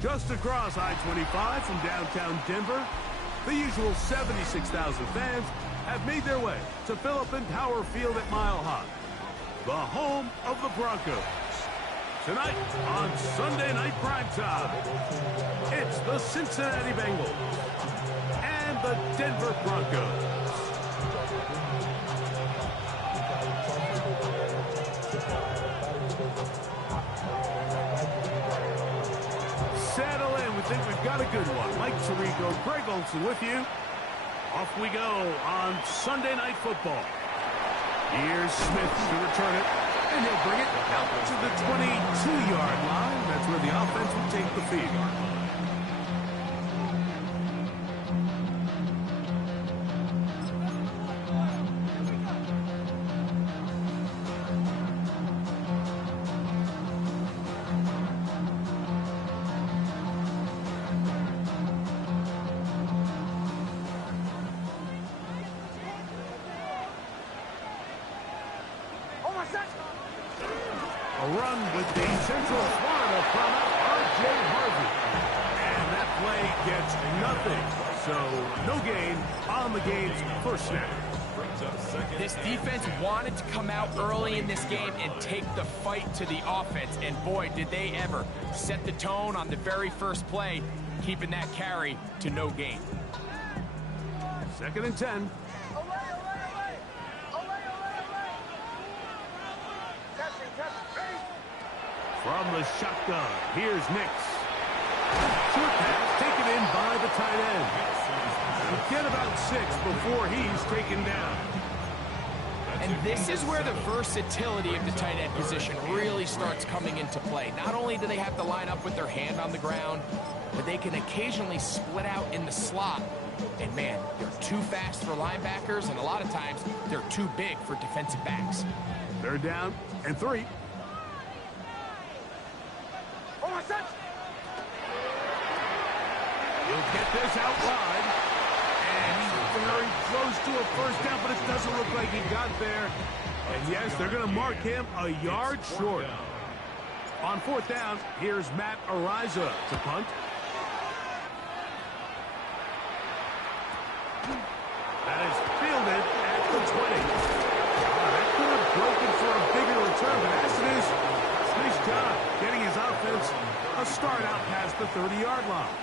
Just across I-25 from downtown Denver, the usual 76,000 fans have made their way to Philip Power Field at Mile High, the home of the Broncos. Tonight on Sunday Night Primetime, it's the Cincinnati Bengals and the Denver Broncos. Settle in. We think we've got a good one. Mike Tirico, Greg Olson with you. Off we go on Sunday Night Football. Here's Smith to return it, and he'll bring it out to the 22-yard line. That's where the offense will take the field. A run with the Central Florida from R.J. Harvey. And that play gets nothing. So no gain on the game's first snap. This defense wanted to come out early in this game and take the fight to the offense. And boy, did they ever set the tone on the very first play, keeping that carry to no gain. 2nd and 10. From the shotgun, here's Nix. Short pass taken in by the tight end. He'll get about 6 before he's taken down. And this is where the versatility of the tight end position really starts coming into play. Not only do they have to line up with their hand on the ground, but they can occasionally split out in the slot. And man, they're too fast for linebackers, and a lot of times they're too big for defensive backs. 3rd down and 3. He'll get this out wide, and he's very close to a first down, but it doesn't look like he got there. And yes, they're going to mark him a yard short. On 4th down, here's Matt Ariza to punt. That is fielded at the 20. That could have broken for a bigger return, but as it is, nice job getting his offense a start out past the 30-yard line.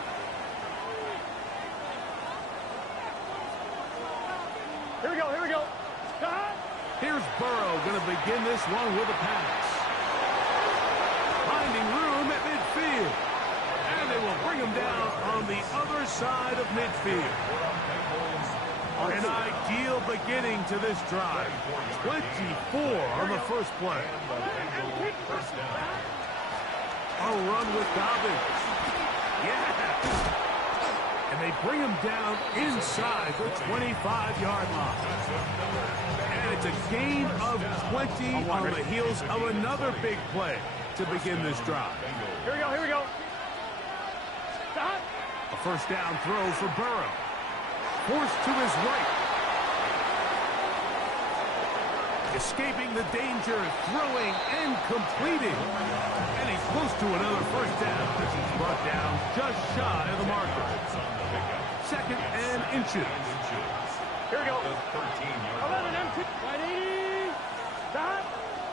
Here we go. Here's Burrow going to begin this one with a pass. Finding room at midfield. And they will bring him down on the other side of midfield. An ideal beginning to this drive. 24 on the first play. A run with Dobbins. Yeah. And they bring him down inside the 25-yard line. And it's a gain of 20 on the heels of another big play to begin this drive. Here we go. Stop. A first down throw for Burrow. Forced to his right. Escaping the danger, throwing and completing. And he's close to another first down as he's brought down just shy of the marker. 2nd and inches. Here we go. 11 empty. 180. Stop.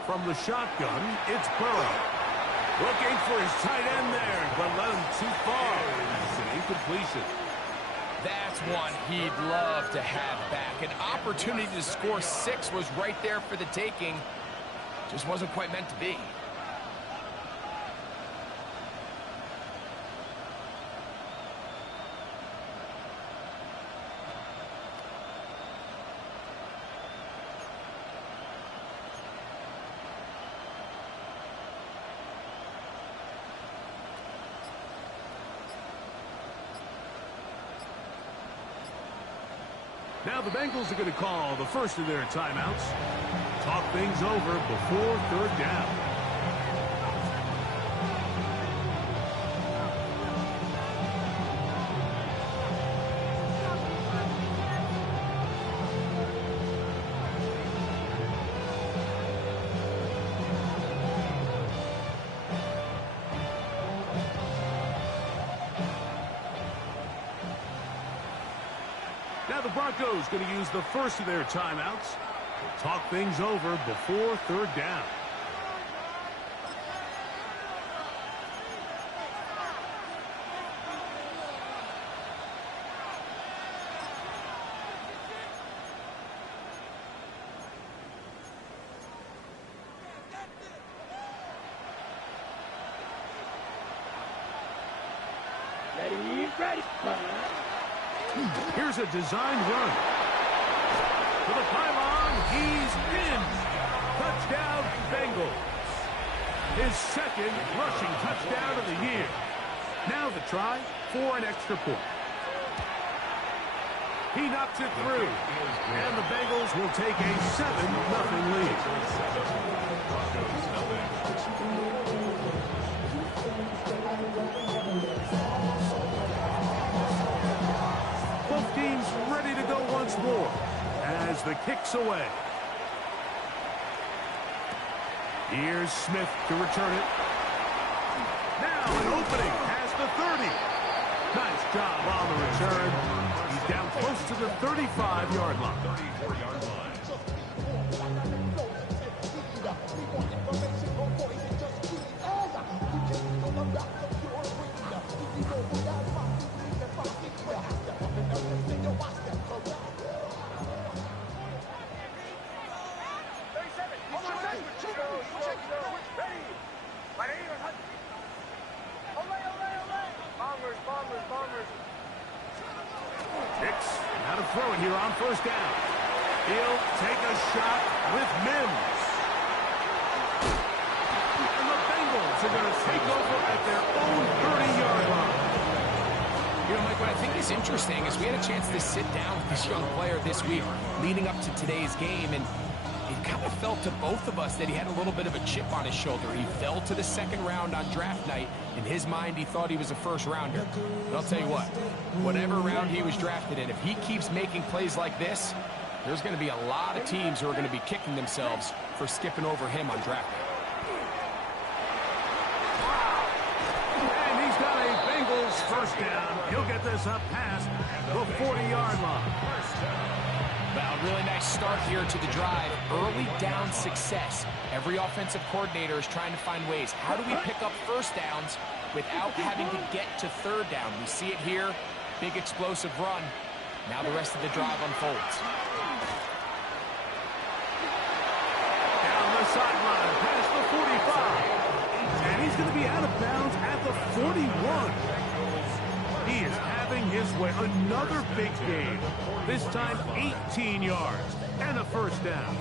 From the shotgun, it's Burrow. Looking for his tight end there, but led him too far. It's an incompletion. That's one he'd love to have back. An opportunity to score 6 was right there for the taking. Just wasn't quite meant to be. Now the Bengals are going to call the first of their timeouts. Talk things over before 3rd down. the Broncos going to use the first of their timeouts to talk things over before third down. Here's a designed run. To the pylon, he's in. Touchdown, Bengals. His second rushing touchdown of the year. Now the try for an extra point. He knocks it through. And the Bengals will take a 7-0 lead. Both teams ready to go once more as the kick's away. Here's Smith to return it. Now an opening past the 30. Nice job on the return. He's down close to the 35-yard line. 34-yard line. Hicks, now to throw it here on first down. He'll take a shot with Mims. And the Bengals are going to take over at their own 30-yard line. You know, Mike, what I think is interesting is we had a chance to sit down with this young player this week leading up to today's game, and it kind of felt to both of us that he had a little bit of a chip on his shoulder. He fell to the second round on draft night. In his mind, he thought he was a first-rounder. But I'll tell you what, whatever round he was drafted in, if he keeps making plays like this, there's going to be a lot of teams who are going to be kicking themselves for skipping over him on draft night. And he's got a Bengals first down. He'll get this up past the 40-yard line. Well, really nice start here to the drive. Early down success. Every offensive coordinator is trying to find ways. How do we pick up first downs without having to get to third down? We see it here. Big explosive run. Now the rest of the drive unfolds. Down the sideline, past the 45. And he's going to be out of bounds at the 41. He is having his way. Another big game. This time 18 yards and a first down.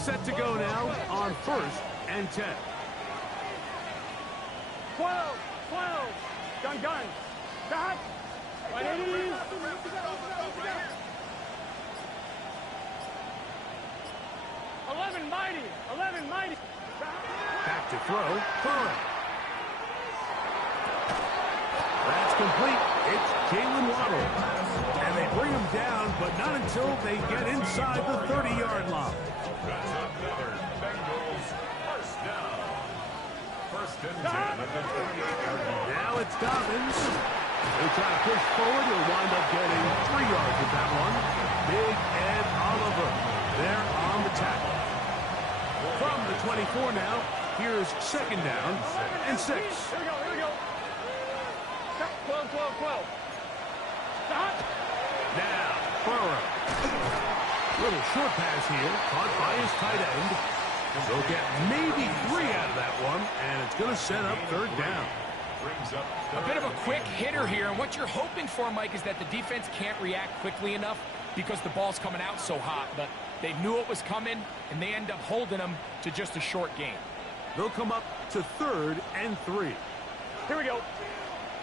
Set to go now on 1st and 10. 12, 12. Gun. Dot. 180. 11 mighty. Back to throw. Burrow. That's complete. It's Jalen Waddle. And they bring him down, but not until they get inside the 30-yard line. That's another Bengals first down. First and 10 at the 28-yard line. Now it's Dobbins. They try to push forward. He'll wind up getting 3 yards with that one. Big Ed Oliver there on the tackle. From the 24 now, here's second down and 6. Here we go. 12. Dot. Now, Burrow. Little short pass here, caught by his tight end. They'll get maybe 3 out of that one, and it's going to set up third down. Brings up A bit of a quick hitter here, and what you're hoping for, Mike, is that the defense can't react quickly enough because the ball's coming out so hot, but they knew it was coming, and they end up holding them to just a short gain. They'll come up to 3rd and 3. Here we go.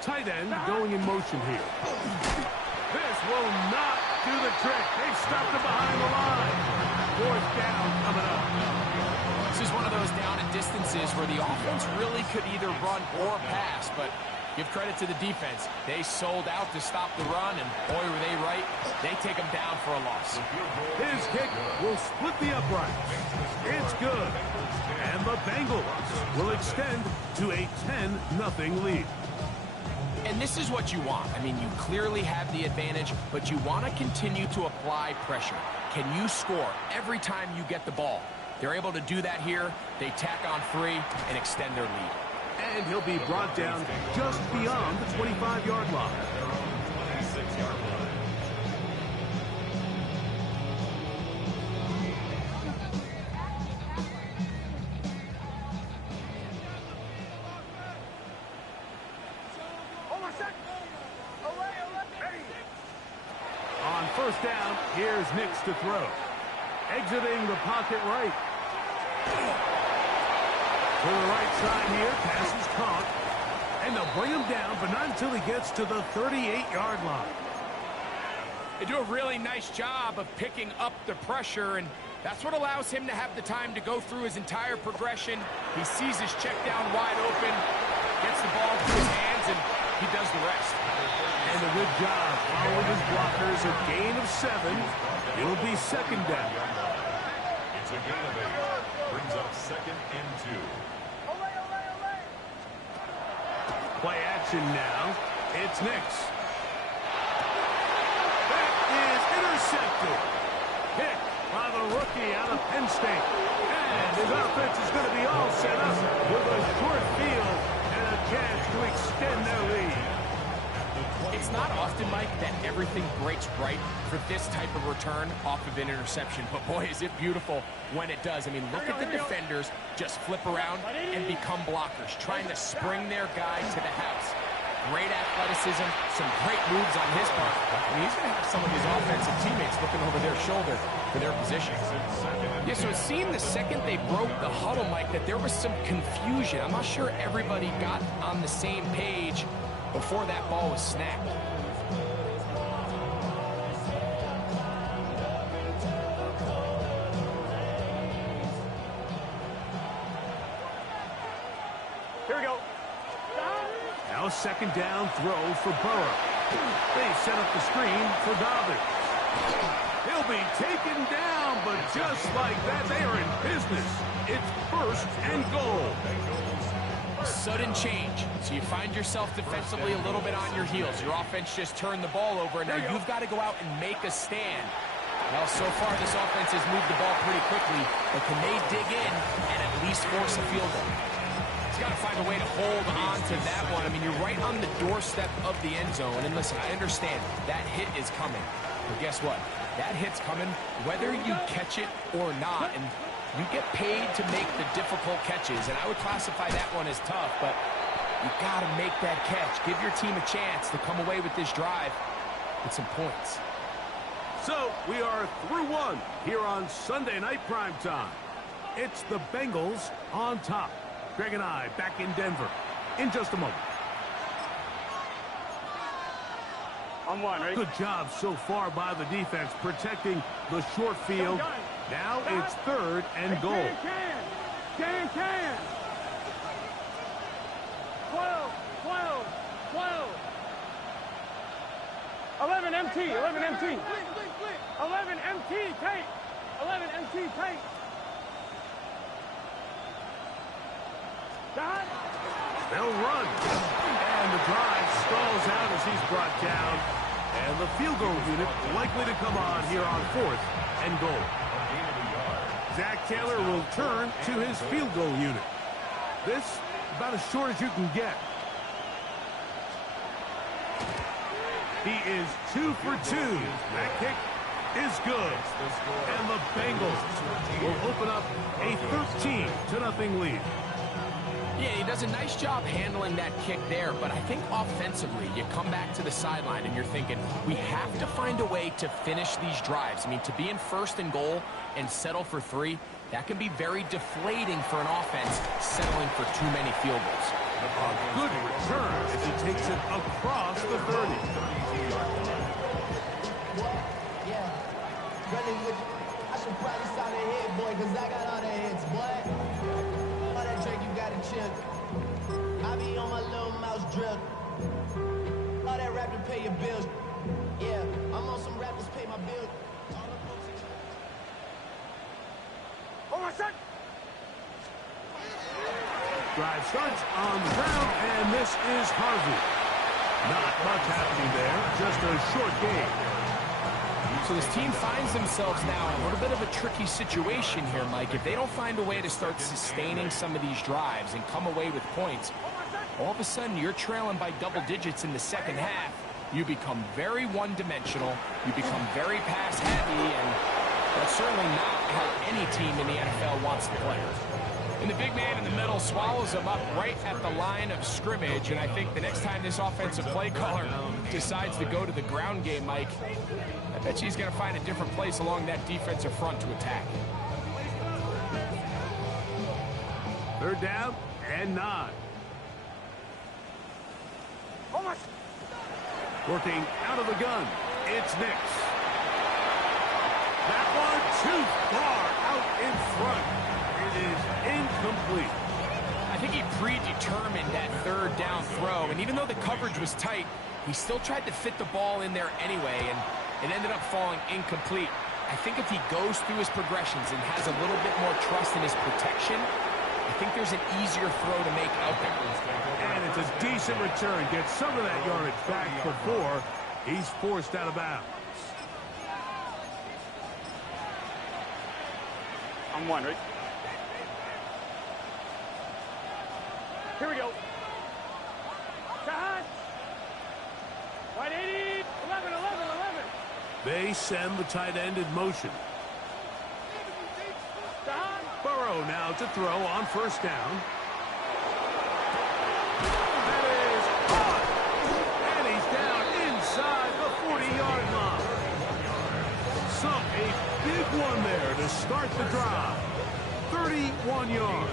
Tight end going in motion here. This will not do the trick. They've stopped him behind the line. 4th down coming up. This is one of those down and distances where the offense really could either run or pass, but Give credit to the defense. They sold out to stop the run, and boy, were they right. They take them down for a loss. His kick will split the uprights. It's good. And the Bengals will extend to a 10-0 lead. And this is what you want. I mean, you clearly have the advantage, but you want to continue to apply pressure. Can you score every time you get the ball? They're able to do that here. They tack on 3 and extend their lead. And he'll be brought down just beyond the 25-yard line. 26-yard line. On first down, here's Nix to throw. Exiting the pocket right. To the right side here, pass is caught. And they'll bring him down, but not until he gets to the 38-yard line. They do a really nice job of picking up the pressure, and that's what allows him to have the time to go through his entire progression. He sees his check down wide open, gets the ball to his hands, and he does the rest. And a good job following his blockers. A gain of 7. It'll be second down. It's a gain of 8. Brings up 2nd and 2. Play action now. It's Nix. That is intercepted. Pick by the rookie out of Penn State. And his offense is going to be all set up with a short field and a chance to extend their lead. It's not often, Mike, that everything breaks right for this type of return off of an interception. But, boy, is it beautiful when it does. I mean, look at the defenders just flip around and become blockers, trying to spring their guy to the house. Great athleticism, some great moves on his part. I mean, he's going to have some of his offensive teammates looking over their shoulder for their positions. Yeah, so it seemed the second they broke the huddle, Mike, that there was some confusion. I'm not sure everybody got on the same page before that ball was snapped. Here we go. Now a second down throw for Burrow. They set up the screen for Dobbins. He'll be taken down, but just like that, they are in business. It's 1st and goal. Sudden change. So you find yourself defensively a little bit on your heels. Your offense just turned the ball over, and now you've got to go out and make a stand. Well, so far this offense has moved the ball pretty quickly, but can they dig in and at least force a field goal? He's got to find a way to hold on to that one. I mean, you're right on the doorstep of the end zone, and listen, I understand that hit is coming, but guess what? That hit's coming whether you catch it or not, and you get paid to make the difficult catches, and I would classify that one as tough, but you got to make that catch. Give your team a chance to come away with this drive with some points. So we are through 1 here on Sunday Night Primetime. It's the Bengals on top. Greg and I back in Denver in just a moment. On 1, right? Good job so far by the defense protecting the short field. Now it's 3rd and goal. Can. 12. 11 MT. 11 MT, tight. 11 MT, tight. Dot. They'll run. And the drive stalls out as he's brought down. And the field goal unit likely to come on here on 4th and goal. Zach Taylor will turn to his field goal unit. This about as short as you can get. He is 2 for 2. That kick is good. And the Bengals will open up a 13-0 lead. Yeah, he does a nice job handling that kick there, but I think offensively, you come back to the sideline and you're thinking, we have to find a way to finish these drives. I mean, to be in 1st and goal and settle for 3, that can be very deflating for an offense settling for too many field goals. A good return as he takes it across the 30. Yeah, running with you. I should probably start a hit, boy, because I got all the hits, boy. All that drink you got to chill. I be on my little mouse drip. All that rap to pay your bills. Yeah, I'm on some rappers pay my bills. Oh, my son! Drive starts on the ground, and this is Harvey. Not much happening there, just a short game. So this team finds themselves now in a little bit of a tricky situation here, Mike. If they don't find a way to start sustaining some of these drives and come away with points, all of a sudden you're trailing by double digits in the second half. You become very one-dimensional. You become very pass-heavy, and that's certainly not how any team in the NFL wants to play. And the big man in the middle swallows him up right at the line of scrimmage. And I think the next time this offensive play caller decides to go to the ground game, Mike, I bet he's going to find a different place along that defensive front to attack. Third down and 9. Working out of the gun, it's Nix. That one too far out in front. It is incomplete. I think he predetermined that third down throw, and even though the coverage was tight, he still tried to fit the ball in there anyway, and it ended up falling incomplete. I think if he goes through his progressions and has a little bit more trust in his protection, I think there's an easier throw to make out there. And it's a decent return. Gets some of that yardage back before he's forced out of bounds. I'm one, right? Here we go. Shot. 180. 11, 11, 11. They send the tight end in motion. Shot. Burrow now to throw on first down. That is caught. And he's down inside the 40-yard line. Sunk a big one there to start the drive. 31 yards.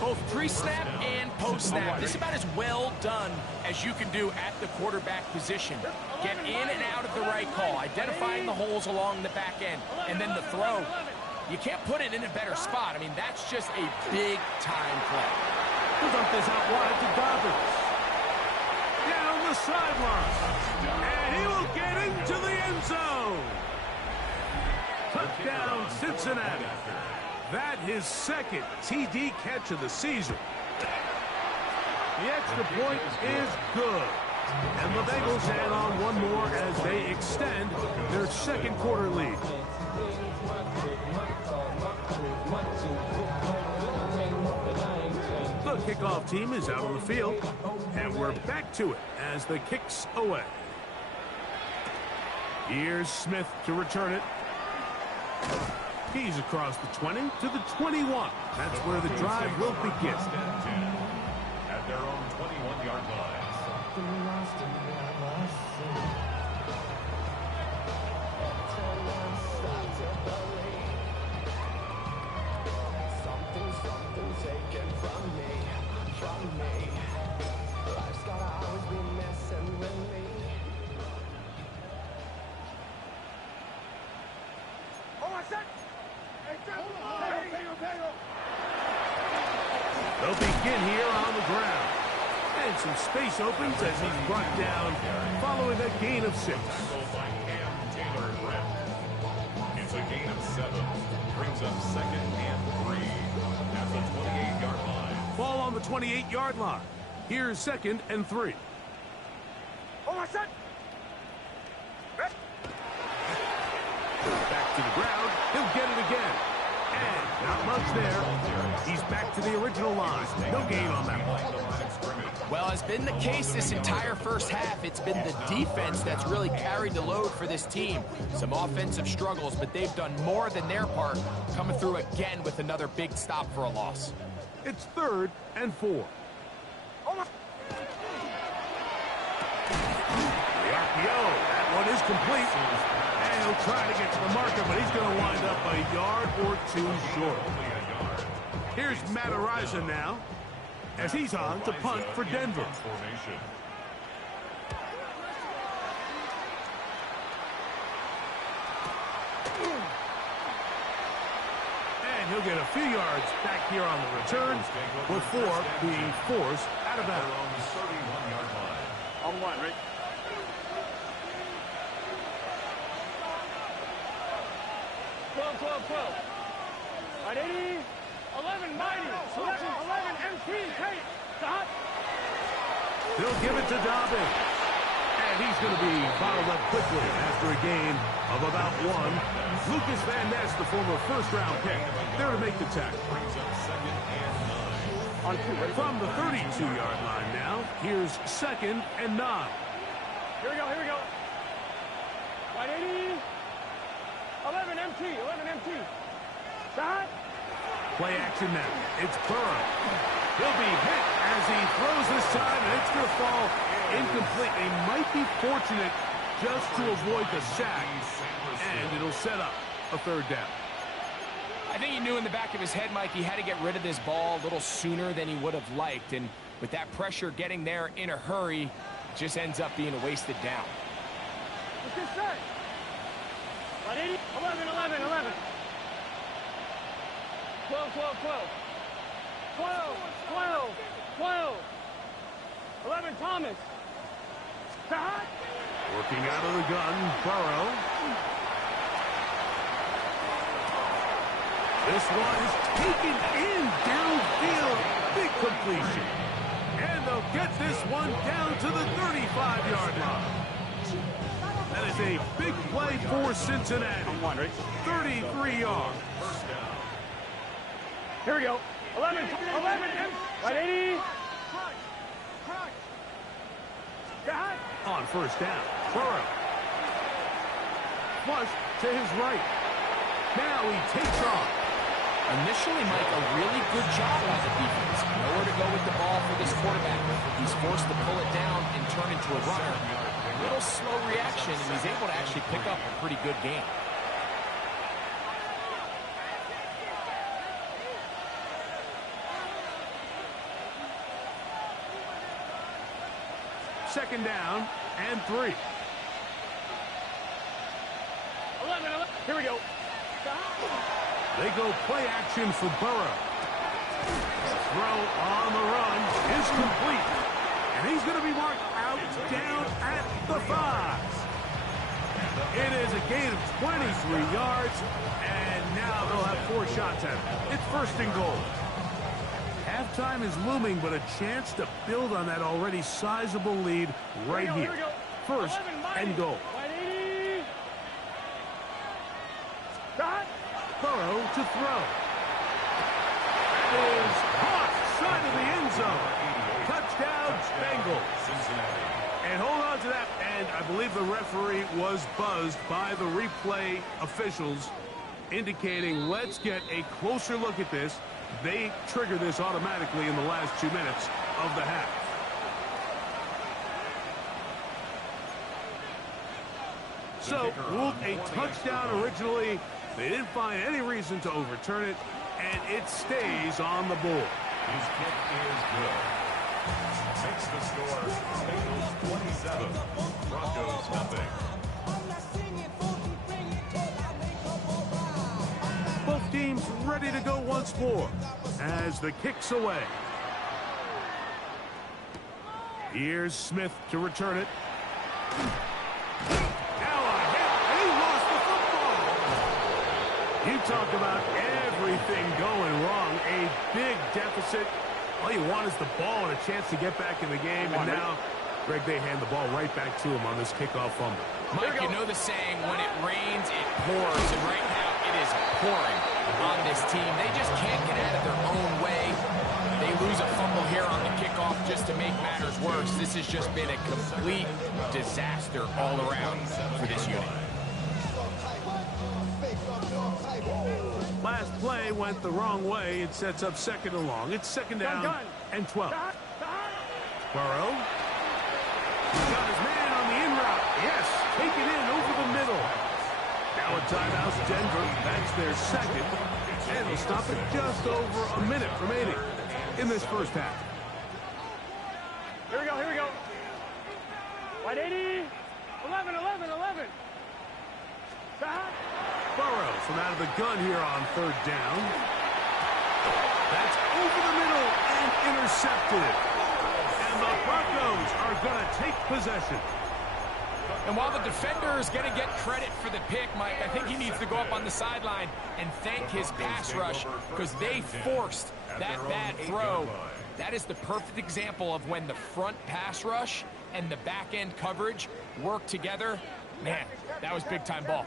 Both pre-snap and post-snap. This is about as well done as you can do at the quarterback position. Get in and out of the right call, identifying the holes along the back end, and then the throw. You can't put it in a better spot. I mean, that's just a big-time play. He'll dump this out wide to Dobbins. Down the sideline. And he will get into the end zone. Touchdown, Cincinnati. That his second TD catch of the season. The extra point is good. And the Bengals add on one more as they extend their second quarter lead. The kickoff team is out on the field, and we're back to it as the kick's away. Here's Smith to return it. He's across the 20 to the 21. That's where the drive will begin. At their own 21-yard line. Something taken from me. Life's gotta always be messing with me. Oh, my son! They'll begin here on the ground. And some space opens as he's brought down following a gain of 6. Tackled by Cam Taylor. It's a gain of 7. Brings up second and 3 at the 28-yard line. Ball on the 28-yard line. Here's second and 3. Oh, my son! Back to the ground. He'll get it again. And not much there. He's back to the original line. No gain on that one. Well, has been the case this entire first half. It's been the defense that's really carried the load for this team. Some offensive struggles, but they've done more than their part, coming through again with another big stop for a loss. It's third and 4. Oh, my... The RPO. That one is complete. And he'll try to get to the marker, but he's going to wind up a yard or 2 short. Here's Matt Araiza now, as he's on to punt for Denver. And he'll get a few yards back here on the return before being forced out about. On the 31-yard line. On one, right? Right, 80, 11, mighty, 11, MT, Kate, stop. They'll give it to Dobbin. And he's going to be bottled up quickly after a gain of about one. Lucas Van Ness, the former first-round pick, there to make the tackle. Brings up second and 9. On two, ready? From the 32-yard line now, here's second and 9. Here we go. Right, 80, 11, MT. Shot. Play action now. It's Burrow. He'll be hit as he throws this time, and it's going to fall incomplete. They might be fortunate just to avoid the sack, and it'll set up a third down. I think he knew in the back of his head, Mike, he had to get rid of this ball a little sooner than he would have liked. And with that pressure getting there in a hurry, it just ends up being a wasted down. What's this say? Right, 80, 11. 12. 11, Thomas. Shot. Working out of the gun, Burrow. This one is taken in downfield. Big completion. And they'll get this one down to the 35-yard line. That is a big play for Cincinnati. 33 yards. Here we go. 11, right, 80. Shot. On first down, Burrow. Flush to his right. Now he takes off. Initially, Mike, a really good job by the defense. Nowhere to go with the ball for this quarterback. He's forced to pull it down and turn into a runner. A little slow reaction, and he's able to actually pick up a pretty good game. Second down and 3. 11. Here we go. They go play action for Burrow. Throw on the run is complete. And he's going to be marked out down at the 5. It is a gain of 23 yards, and now they'll have 4 shots at it. It's first and goal. Halftime is looming, but a chance to build on that already sizable lead right here. First and goal. Burrow to throw. That is caught side of the end zone. Touchdown, Bengals. And hold on to that. And I believe the referee was buzzed by the replay officials, indicating let's get a closer look at this. They trigger this automatically in the last 2 minutes of the half. So, ruled a touchdown originally. They didn't find any reason to overturn it, and it stays on the board. His kick is good. Makes the score Bengals 27, Broncos nothing. Both teams ready to go once more as the kick's away. Here's Smith to return it. Now a hit, and he lost the football. You talk about everything going wrong. A big deficit. All you want is the ball and a chance to get back in the game. And now, Greg, they hand the ball right back to him on this kickoff fumble. Mike, you know the saying, when it rains, it pours. And right now, it is pouring on this team. They just can't get out of their own way. They lose a fumble here on the kickoff just to make matters worse. This has just been a complete disaster all around for this unit. Last play went the wrong way. It sets up second and long. It's second down and 12. Burrow. He's got his man on the in route. Yes, take it in over the middle. Now a timeout, Denver. That's their second. And they'll stop it just over a minute remaining in this first half. Here we go. Right, 80. 11. Burrow from out of the gun here on third down. That's over the middle and intercepted. the Broncos are going to take possession. And while the defender is going to get credit for the pick, Mike, I think he needs to go up on the sideline and thank his pass rush because they forced that bad throw. That is the perfect example of when the front pass rush and the back end coverage work together. Man, that was big-time ball.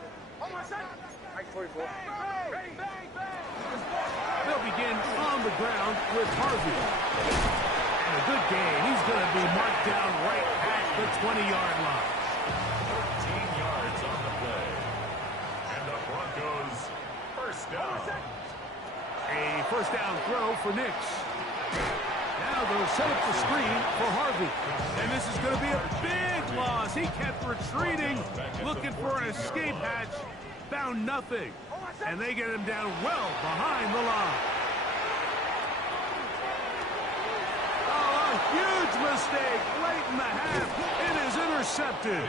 They'll begin on the ground with Harvey. And a good gain. He's going to be marked down right at the 20-yard line. 13 yards on the play. And the Broncos first down. A first down throw for Nix. Now they'll set up the screen for Harvey. And this is going to be a big loss. He kept retreating, looking for an escape hatch. Found nothing. And they get him down well behind the line. Oh, a huge mistake late in the half. It is intercepted.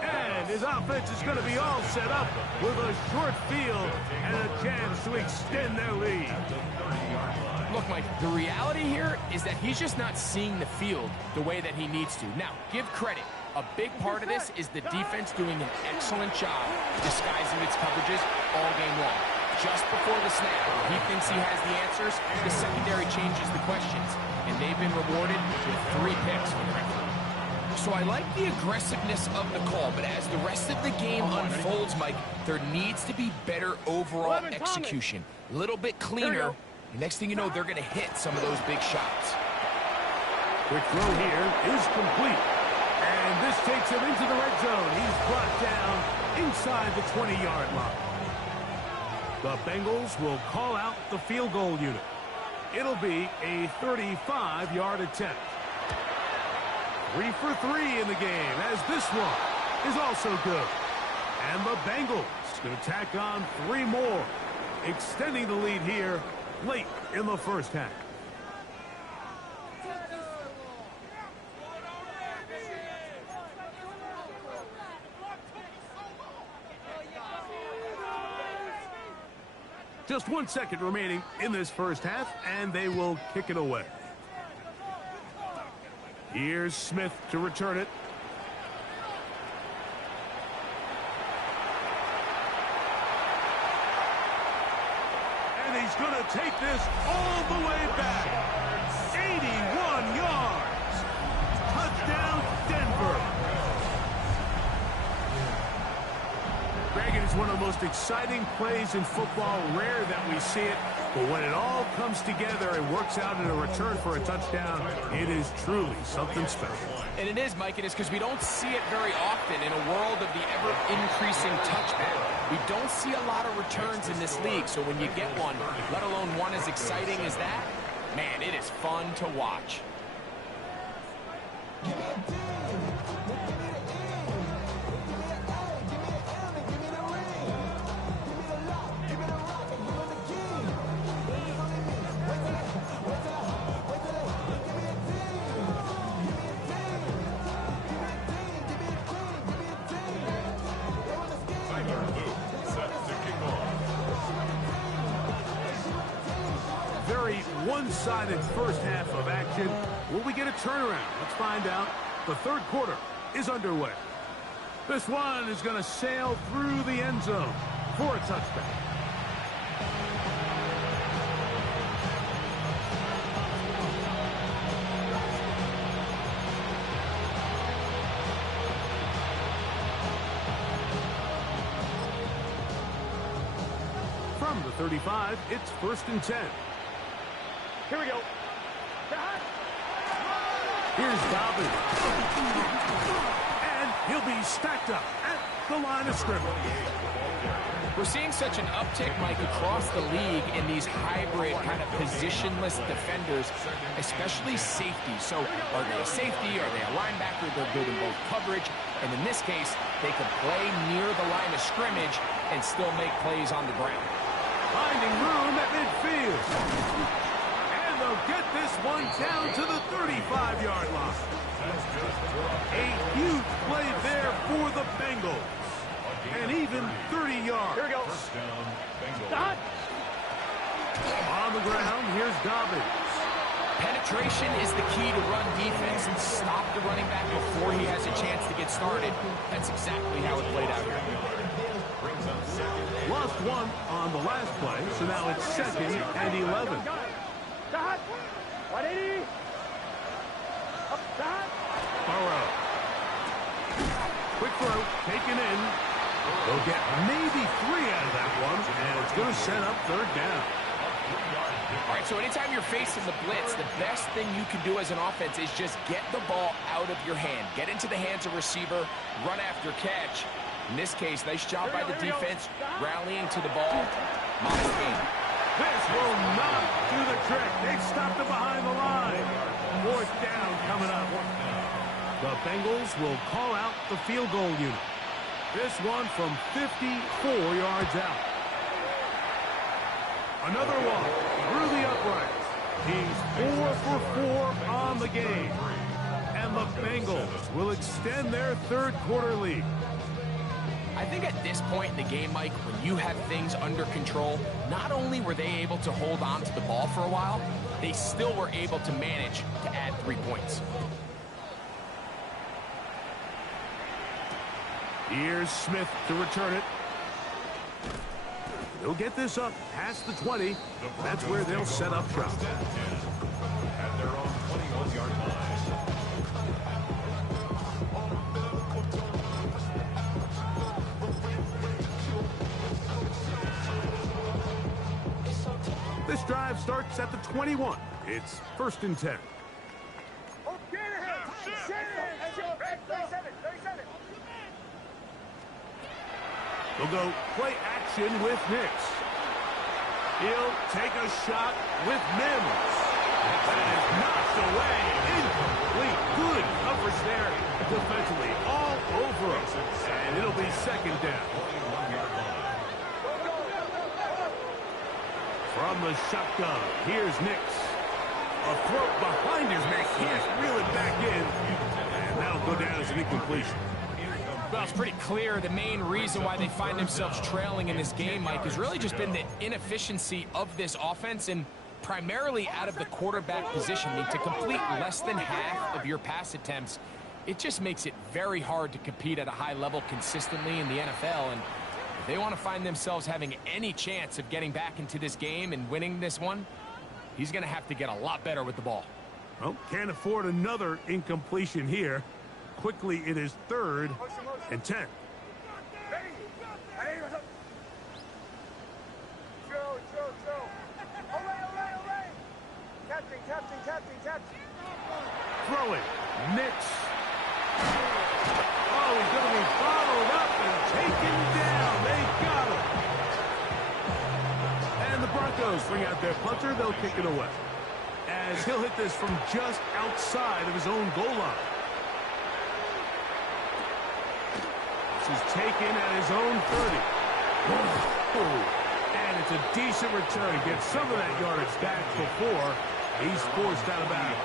And his offense is going to be all set up with a short field and a chance to extend their lead. Look, Mike, the reality here is that he's just not seeing the field the way that he needs to. Now, give credit. A big part of this is the defense doing an excellent job disguising its coverages all game long. Just before the snap, he thinks he has the answers. The secondary changes the questions, and they've been rewarded with 3 picks from the referee. So I like the aggressiveness of the call, but as the rest of the game unfolds, Mike, there needs to be better overall execution. A little bit cleaner. Next thing you know, they're going to hit some of those big shots. Quick throw here is complete. And this takes him into the red zone. He's brought down inside the 20-yard line. The Bengals will call out the field goal unit. It'll be a 35-yard attempt. 3 for 3 in the game, as this one is also good. And the Bengals going to tack on 3 more, extending the lead here late in the first half. Just 1 second remaining in this first half, and they will kick it away. Here's Smith to return it. And he's going to take this all the way back. 81 yards. Touchdown, Denver. Greg, it is one of the most exciting plays in football. Rare that we see it, but when it all comes together and works out in a return for a touchdown, it is truly something special. And it is, Mike, it is because we don't see it very often in a world of the ever-increasing touchback. We don't see a lot of returns in this league, so when you get one, let alone one as exciting as that, man, it is fun to watch. One-sided first half of action. Will we get a turnaround? Let's find out. The third quarter is underway. This one is going to sail through the end zone for a touchback. From the 35, it's 1st and 10. Here we go. Here's Dobbins. And he'll be stacked up at the line of scrimmage. We're seeing such an uptick, Mike, across the league in these hybrid kind of positionless defenders, especially safety. So are they a safety? Are they a linebacker? They're good in both coverage. And in this case, they can play near the line of scrimmage and still make plays on the ground. Finding room at midfield. They'll get this one down to the 35-yard line. A huge play there for the Bengals. And even 30 yards. Here we go. Stop. On the ground, here's Dobbins. Penetration is the key to run defense, and stop the running back before he has a chance to get started. That's exactly how it played out here. Lost one on the last play, so now it's 2nd and 11. Burrow. Quick throw, taken in. They'll get maybe 3 out of that one, and it's going to set up 3rd down. All right, so anytime you're facing the blitz, the best thing you can do as an offense is just get the ball out of your hand. Get into the hands of receiver, run after catch. In this case, nice job by the defense, rallying to the ball. Modest gain. This will not do the trick. They've stopped it behind the line. 4th down coming up. The Bengals will call out the field goal unit. This one from 54 yards out. Another one through the uprights. He's 4 for 4 on the game. And the Bengals will extend their 3rd quarter lead. I think at this point in the game, Mike, when you have things under control, not only were they able to hold on to the ball for a while, they still were able to manage to add 3 points. Here's Smith to return it. They'll get this up past the 20. That's where they'll set up shop. At their own 21-yard line. This drive starts at the 21. It's 1st and 10. They'll go play action with Nix. He'll take a shot with Mims. That is knocked away. Incomplete. Good coverage there defensively. All over us. And it'll be 2nd down. From the shotgun, here's Nix. A throw behind his man. Can't reel it back in. And that'll go down as an incompletion. Well, it's pretty clear the main reason why they find themselves trailing in this game, Mike, has really just been the inefficiency of this offense and primarily out of the quarterback position. I mean, to complete less than half of your pass attempts, it just makes it very hard to compete at a high level consistently in the NFL. And if they want to find themselves having any chance of getting back into this game and winning this one, he's going to have to get a lot better with the ball. Well, can't afford another incompletion here. Quickly, it is 3rd and 10. Throwing. Nix. Oh, he's going to be followed up and taken down. They got him. And the Broncos bring out their punter. They'll kick it away, as he'll hit this from just outside of his own goal line. This is taken at his own 30. And it's a decent return. Gets some of that yardage back before he's forced out of bounds.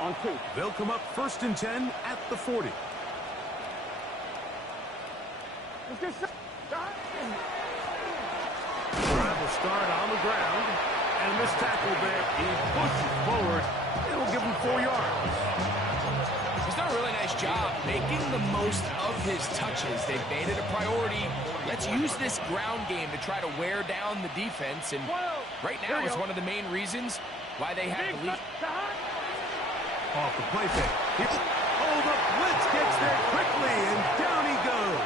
On 2. They'll come up 1st and 10 at the 40. Drive will start on the ground. And this tackle there, he pushes forward. It'll give him 4 yards. He's done a really nice job making the most of his touches. They've made it a priority. Let's use this ground game to try to wear down the defense. And right now, it's one of the main reasons why they have the lead. Off the play fake. Oh, the blitz gets there quickly, and down he goes.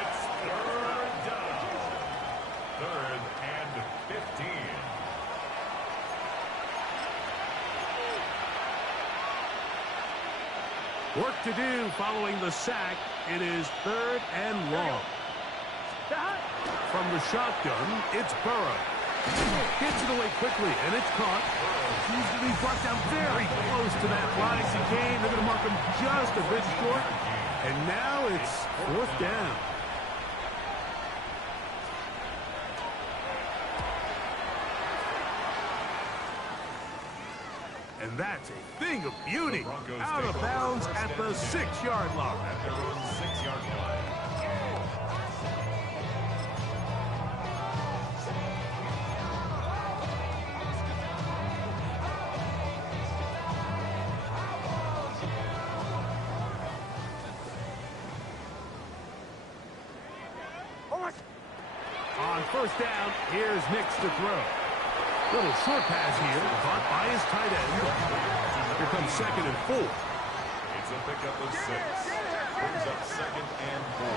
It's 3rd down. 3rd and 15. Work to do following the sack. It is 3rd and long. From the shotgun, it's Burrow. Gets it away quickly, and it's caught. Seems to be brought down very close to that flying chicane. They're going to mark him just a bit short. And now it's 4th down. And that's a thing of beauty. Out of bounds at the 6-yard line. At their own 6-yard line. On first down, here's Nix to throw. Little short pass here, caught by his tight end. Here comes 2nd and 4. It's a pickup of 6. Brings up 2nd and 4.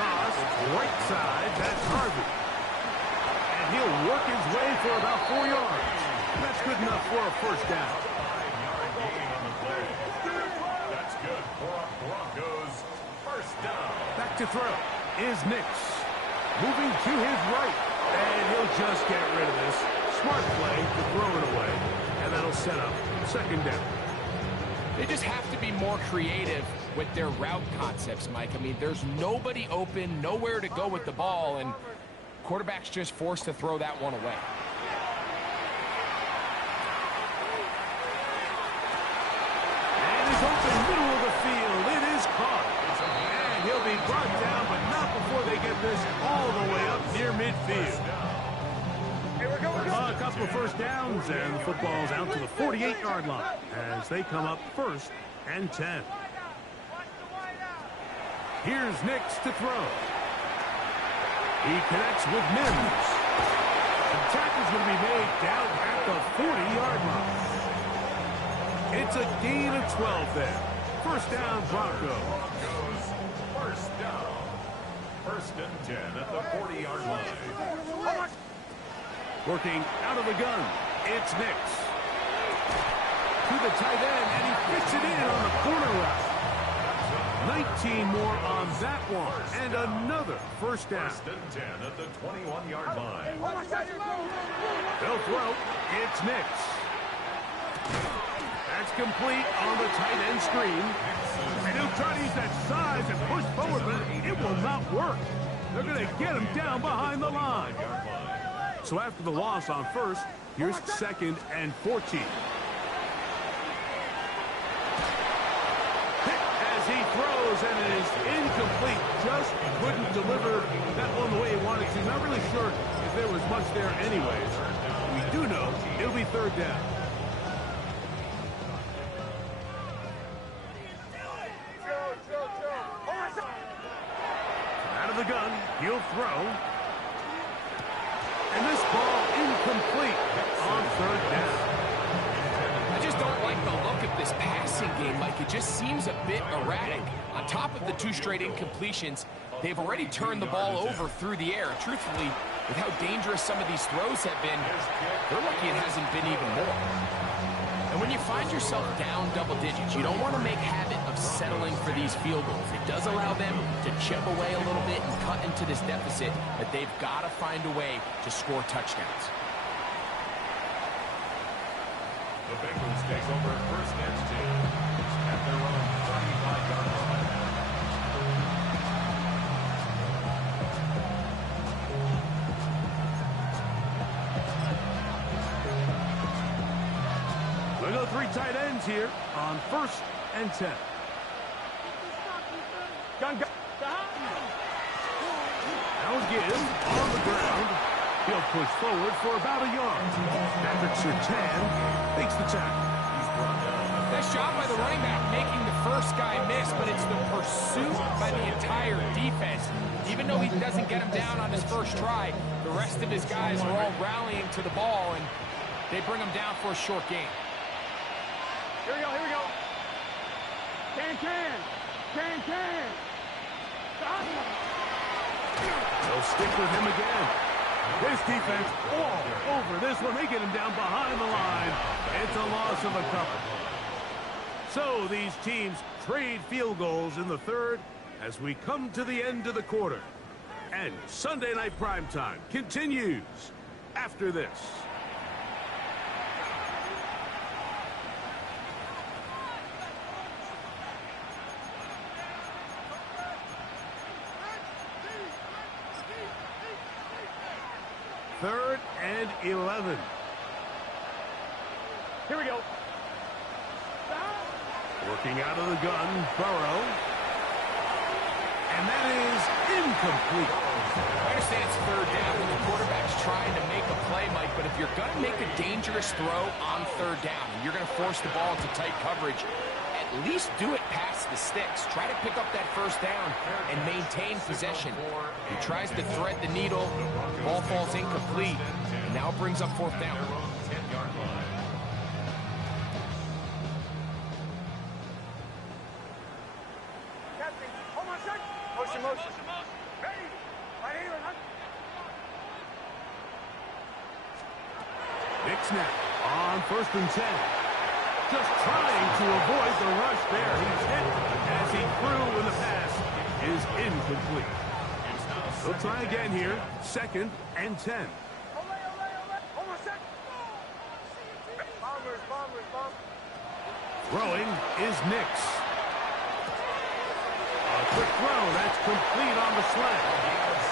Toss, right side, that's Harvey. And he'll work his way for about 4 yards. That's good enough for a first down. 5-yard gain on the play. That's good for a Broncos first down. Back to throw is Nix. Moving to his right. And he'll just get rid of this. Smart play to throw it away. And that'll set up 2nd down. They just have to be more creative with their route concepts, Mike. I mean, there's nobody open, nowhere to go with the ball, and quarterback's just forced to throw that one away. And he's open middle of the field. It is caught. And he'll be brought down, but not before they get this all the way up near midfield. A couple of first downs, and the football's out to the 48-yard line as they come up 1st and 10. Here's Nix to throw. He connects with Mims. The tackle's going to be made down at the 40-yard line. It's a gain of 12 there. First down, Broncos. First down. 1st and 10 at the 40-yard line. Working out of the gun, it's Nix. To the tight end, and he fits it in on the corner route. 19 more on that one, and another first down. 1st and 10 at the 21-yard line. They'll throw, it's Nix. That's complete on the tight end screen. And he'll try to use that size and push forward, but it will not work. They're going to get him down behind the line. So after the loss on first, here's 2nd and 14. Hit as he throws, and it is incomplete. Just couldn't deliver that one the way he wanted to. Not really sure if there was much there anyways. We do know it'll be 3rd down. Out of the gun, he'll throw. And this ball incomplete on 3rd down. I just don't like the look of this passing game, Mike. It just seems a bit erratic. On top of the 2 straight incompletions, they've already turned the ball over through the air. Truthfully, with how dangerous some of these throws have been, they're lucky it hasn't been even more. And when you find yourself down double digits, you don't want to make habit of settling for these field goals. It does allow them to chip away a little bit and cut into this deficit, but they've got to find a way to score touchdowns. The Bengals take over 1st and 10 at their own 35-yard line. We'll go 3 tight ends here on 1st and 10. Gun. Now give on the ground. He'll push forward for about a yard. Patrick Surtain makes the tackle. He's brought down. Nice job by the running back making the first guy miss, but it's the pursuit by the entire defense. Even though he doesn't get him down on his first try, the rest of his guys are all rallying to the ball, and they bring him down for a short gain. Here we go, here we go. Can. They'll stick with him again. This defense all over this one. They get him down behind the line. It's a loss of a couple. So these teams trade field goals in the 3rd as we come to the end of the quarter. And Sunday Night Primetime continues after this. Third and 11. Here we go. Working out of the gun, Burrow. And that is incomplete. I understand it's third down when the quarterback's trying to make a play, Mike, but if you're going to make a dangerous throw on third down and you're going to force the ball into tight coverage, at least do it past the sticks. Try to pick up that first down and maintain possession. He tries to thread the needle. Ball falls incomplete, and now it brings up fourth down. Motion. Ready. Right here. Big snap on 1st and 10. Just trying to avoid the rush there. He's hit as he threw when the pass is incomplete. They'll try again here. 2nd and 10. Hold on a sec. Bombers. Throwing is Nix. A quick throw, that's complete on the slant.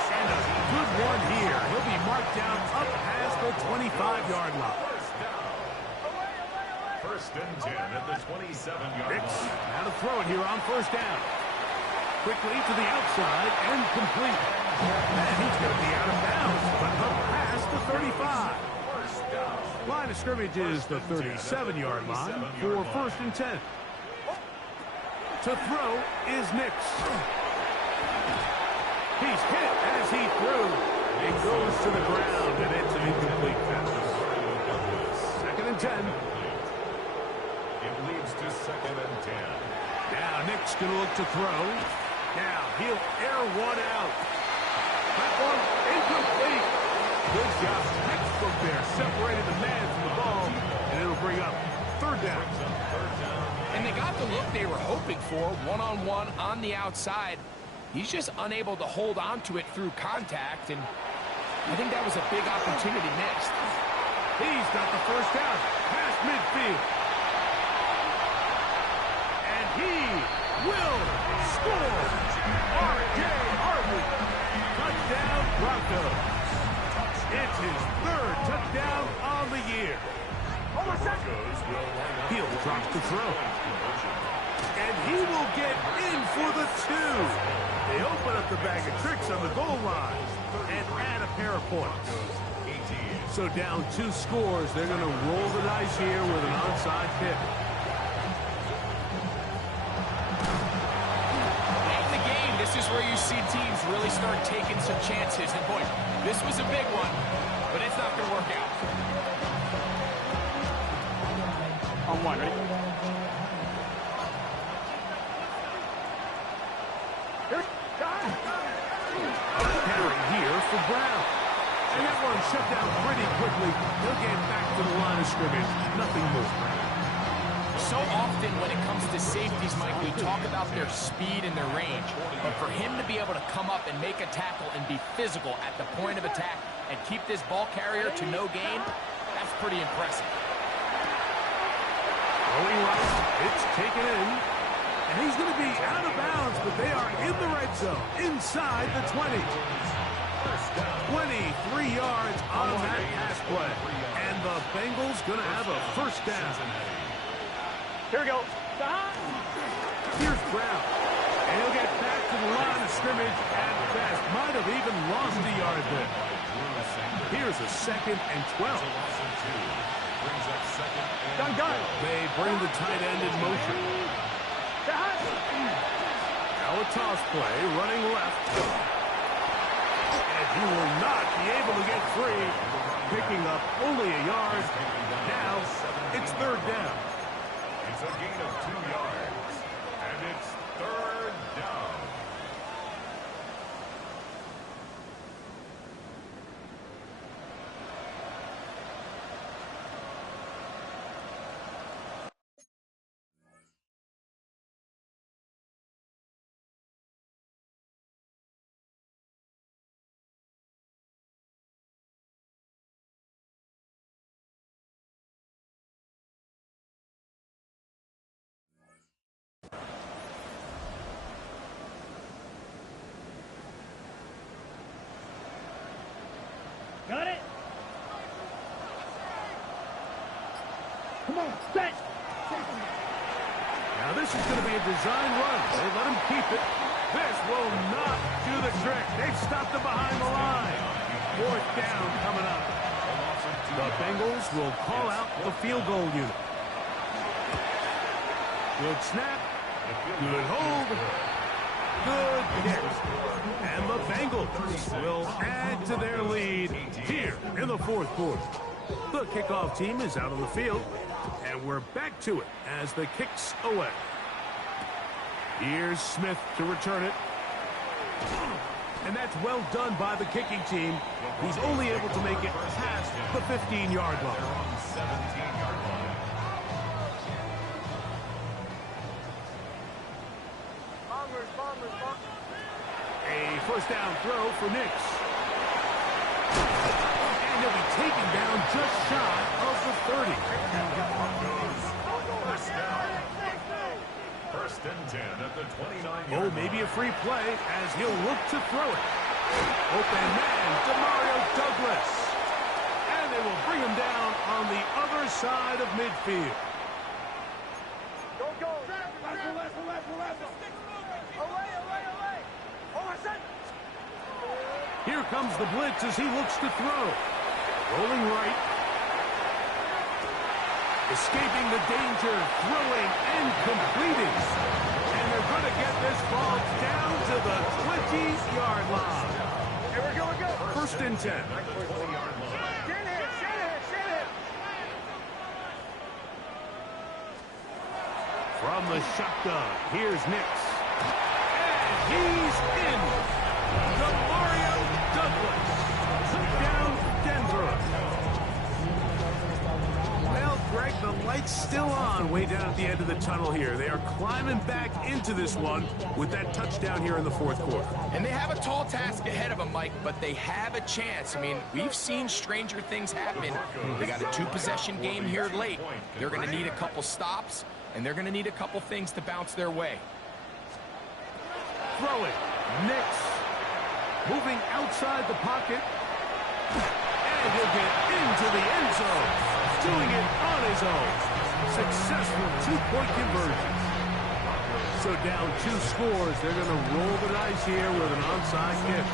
And a good one here. He'll be marked down up past the 25-yard line. 1st and 10 at the 27-yard Nix, line. now to throw it here on 1st down. Quickly to the outside and complete. And he's going to be out of bounds, but up past the 35. Line of scrimmage is the 37-yard line for 1st and 10. To throw is Nix. He's hit as he threw. It goes to the ground, and it's an incomplete pass. 2nd and 10. It leads to 2nd and 10. Now Nix going to look to throw. Now he'll air one out. That one incomplete. Good job. Textbook there. Separated the man from the ball, and it'll bring up 3rd down. And they got the look they were hoping for, one-on-one on the outside. He's just unable to hold on to it through contact, and I think that was a big opportunity missed. He's got the 1st down past midfield. And he will score. R.J. Harvey. Touchdown Broncos. It's his 3rd touchdown on the year. Hill drops to throw. And he will get in for the 2. They open up the bag of tricks on the goal line and add a pair of points. So down 2 scores, they're going to roll the dice here with an onside kick. Late in the game, this is where you see teams really start taking some chances. And boy, this was a big one, but it's not going to work out. On 1, ready? Carry here for Brown. And that one shut down pretty quickly. He'll get back to the line of scrimmage. Nothing more. So often when it comes to safeties, Mike, we talk about their speed and their range. But for him to be able to come up and make a tackle and be physical at the point of attack and keep this ball carrier to no gain, that's pretty impressive. Going right, it's taken in. And he's going to be out of bounds, but they are in the red zone, inside the 20. 23 yards on that pass play. And the Bengals going to have a 1st down. Here we go. Here's Brown. And he'll get back to the line of scrimmage at best. Might have even lost a yard there. Here's a 2nd and 12. Gun. They bring the tight end in motion. Now a toss play, running left. And he will not be able to get free. Picking up only a yard. Now it's 3rd down. It's a gain of 2 yards. And it's 3rd down. Got it. Come on, set. This is going to be a design run. They let him keep it. This will not do the trick. They've stopped him behind the line. Fourth down coming up. The Bengals will call out the field goal unit. Good snap. Good hold. Good kick. And the Bengals will add to their lead here in the fourth quarter. The kickoff team is out on the field, and we're back to it as the kick's away. Here's Smith to return it. And that's well done by the kicking team. He's only able to make it past the 15-yard line. A first down throw for Nix. And he'll be taken down just shy of the 30. First and 10 at the 29. Oh, maybe a free play as he'll look to throw it. Open man, DeMario Douglas. And they will bring him down on the other side of midfield. Go. Here comes the blitz as he looks to throw. Rolling right. Escaping the danger, throwing and completing. And they're going to get this ball down to the 20-yard line. Here we go. First and 10. From the shotgun, here's Nix. And he's in. DeMario Douglas took down Denver. Well, Greg, the light's still on way down at the end of the tunnel here. They are climbing back into this one with that touchdown here in the fourth quarter. And they have a tall task ahead of them, Mike, but they have a chance. I mean, we've seen stranger things happen. They got a two-possession game here late. They're going to need a couple stops, and they're going to need a couple things to bounce their way. Throwing. Nix. Moving outside the pocket. And he'll get into the end zone. Doing it on his own. Successful two-point conversion. So down 2 scores. They're going to roll the dice here with an onside kick.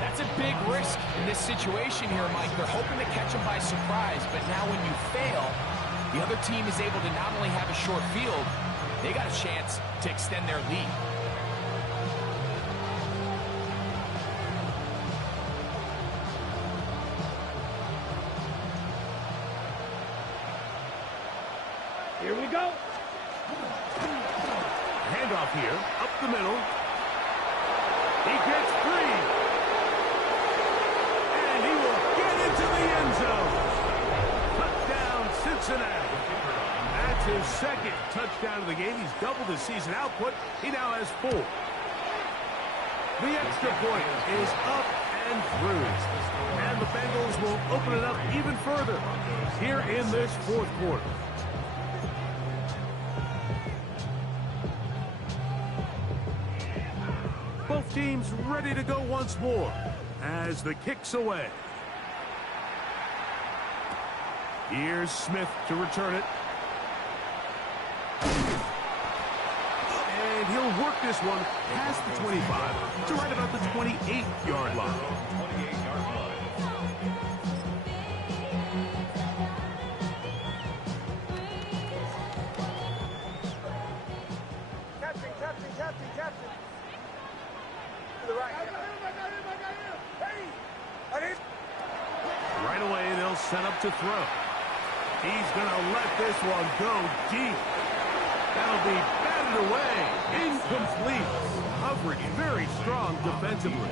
That's a big risk in this situation here, Mike. They're hoping to catch them by surprise, but now when you fail, the other team is able to not only have a short field, they got a chance to extend their lead. Here we go. Handoff here, up the middle. He gets free. And he will get into the end zone. Touchdown, Cincinnati. That's his second touchdown of the game. He's doubled his season output. He now has 4. The extra point is up and through. And the Bengals will open it up even further here in this fourth quarter. Both teams ready to go once more as the kick's away. Here's Smith to return it. And he'll work this one past the 25 to right about the 28-yard line. Captain. To the right. Right away, they'll set up to throw. He's going to let this one go deep. That'll be batted away. Incomplete. Coverage very strong defensively.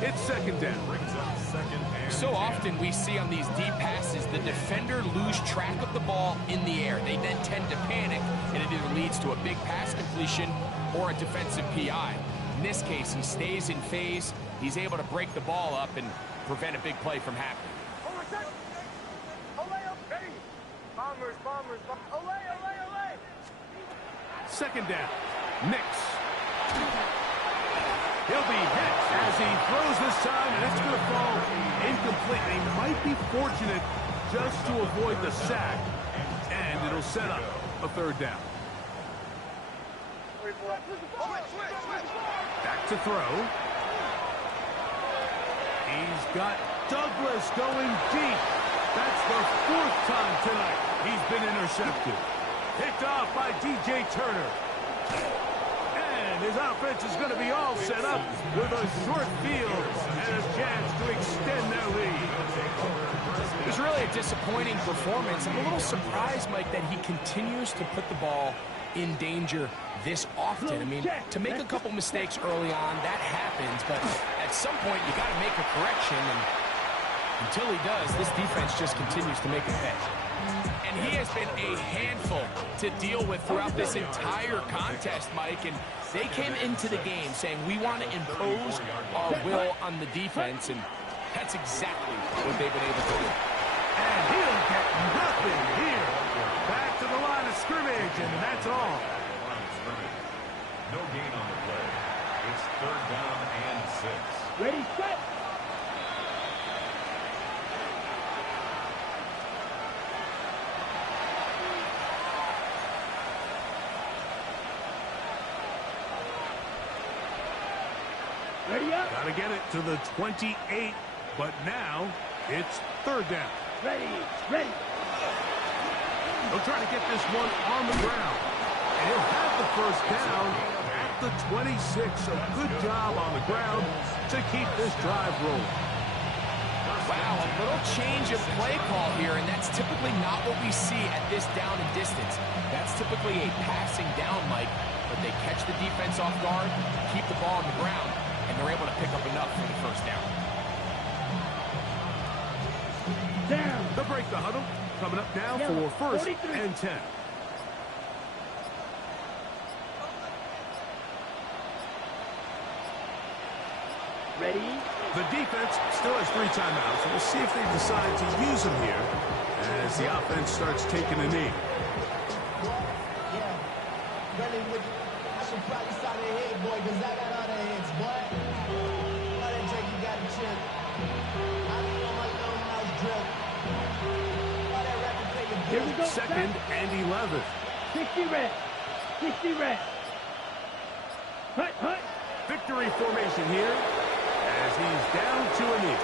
It's second down. So often we see on these deep passes, the defender lose track of the ball in the air. They then tend to panic, and it either leads to a big pass completion or a defensive PI. In this case, he stays in phase. He's able to break the ball up and prevent a big play from happening. Second down. Nix. He'll be hit as he throws this time, and it's going to fall incomplete. They might be fortunate just to avoid the sack. will set up a third down. Back to throw. He's got Douglas going deep. That's the 4th time tonight he's been intercepted. Picked off by D.J. Turner. And his offense is going to be all set up with a short field and a chance to extend their lead. It was really a disappointing performance. I'm a little surprised, Mike, that he continues to put the ball in danger this often. I mean, to make a couple mistakes early on, that happens, but at some point you got to make a correction, and until he does, this defense just continues to make it pay. And he has been a handful to deal with throughout this entire contest, Mike, and they came into the game saying we want to impose our will on the defense, and that's exactly what they've been able to do. And he'll get nothing here. Back to the line of scrimmage, and that's all. No gain on the play. It's 3rd down and 6. Ready, set. Ready up. Got to get it to the 28, but now it's 3rd down. Ready, ready. He'll try to get this one on the ground. And he'll have the 1st down at the 26. So good job on the ground to keep this drive rolling. Wow, a little change of play call here, and that's typically not what we see at this down and distance. That's typically a passing down, Mike, but they catch the defense off guard, keep the ball on the ground, and they're able to pick up enough for the 1st down. Down. They'll break the huddle. Coming up now for 1st and 10. Ready. The defense still has 3 timeouts, so we'll see if they decide to use them here as the offense starts taking a knee. Yeah. Running with I should probably start their head, boy, because I got all the heads, boy. All that drink you got to chip. I be on my little mouse drip. All that rapid play you Here we go. 2nd and 11. 60 red. 60 red. Hut, hut. Victory formation here as he's down to a knee.